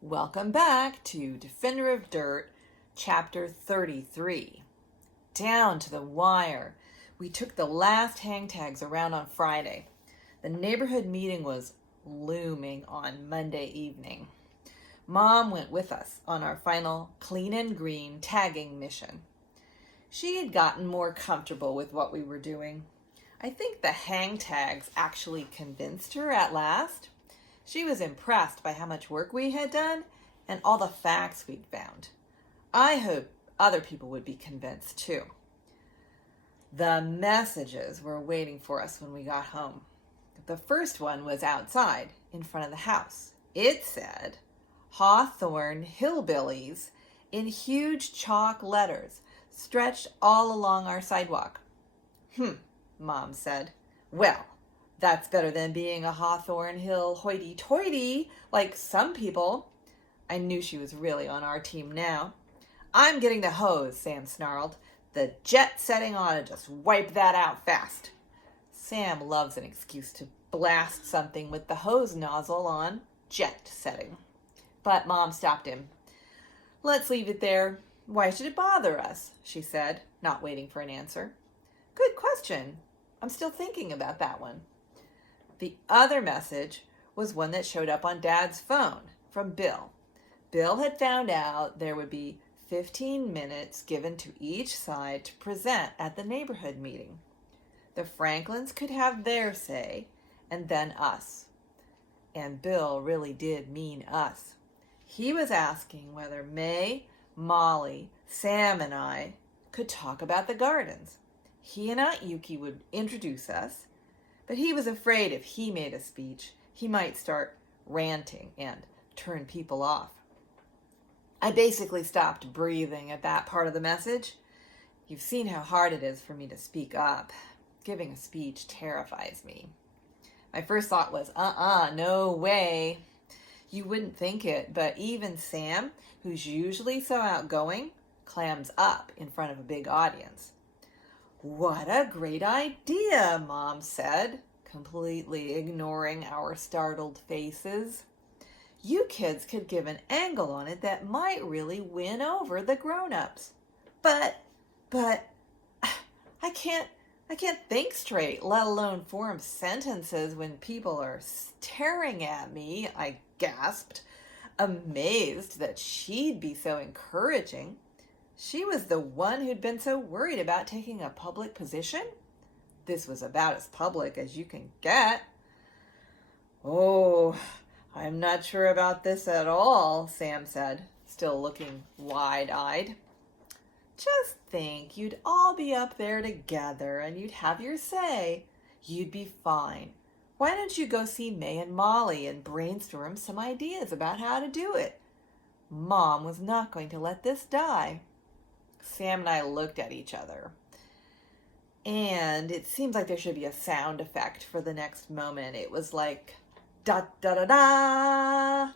Welcome back to Defender of Dirt, Chapter 33. Down to the wire. We took the last hang tags around on Friday. The neighborhood meeting was looming on Monday evening. Mom went with us on our final clean and green tagging mission. She had gotten more comfortable with what we were doing. I think the hang tags actually convinced her at last. She was impressed by how much work we had done and all the facts we'd found. I hope other people would be convinced too. The messages were waiting for us when we got home. The first one was outside, in front of the house. It said, Hawthorne Hillbillies, in huge chalk letters, stretched all along our sidewalk. Mom said. Well, that's better than being a Hawthorne Hill hoity-toity like some people. I knew she was really on our team now. I'm getting the hose, Sam snarled. The jet setting ought to just wipe that out fast. Sam loves an excuse to blast something with the hose nozzle on jet setting. But Mom stopped him. Let's leave it there. Why should it bother us? She said, not waiting for an answer. Good question. I'm still thinking about that one. The other message was one that showed up on Dad's phone from Bill. Bill had found out there would be 15 minutes given to each side to present at the neighborhood meeting. The Franklins could have their say, and then us. And Bill really did mean us. He was asking whether May, Molly, Sam, and I could talk about the gardens. He and Aunt Yuki would introduce us, but he was afraid if he made a speech, he might start ranting and turn people off. I basically stopped breathing at that part of the message. You've seen how hard it is for me to speak up. Giving a speech terrifies me. My first thought was, no way. You wouldn't think it, but even Sam, who's usually so outgoing, clams up in front of a big audience. What a great idea, Mom said, completely ignoring our startled faces. You kids could give an angle on it that might really win over the grown-ups. But, I can't think straight, let alone form sentences when people are staring at me, I gasped, amazed that she'd be so encouraging. She was the one who'd been so worried about taking a public position. This was about as public as you can get. Oh, I'm not sure about this at all, Sam said, still looking wide-eyed. Just think, you'd all be up there together and you'd have your say. You'd be fine. Why don't you go see May and Molly and brainstorm some ideas about how to do it? Mom was not going to let this die. Sam and I looked at each other. And it seems like there should be a sound effect for the next moment. It was like, da-da-da-da.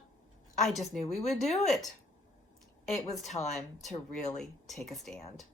I just knew we would do it. It was time to really take a stand.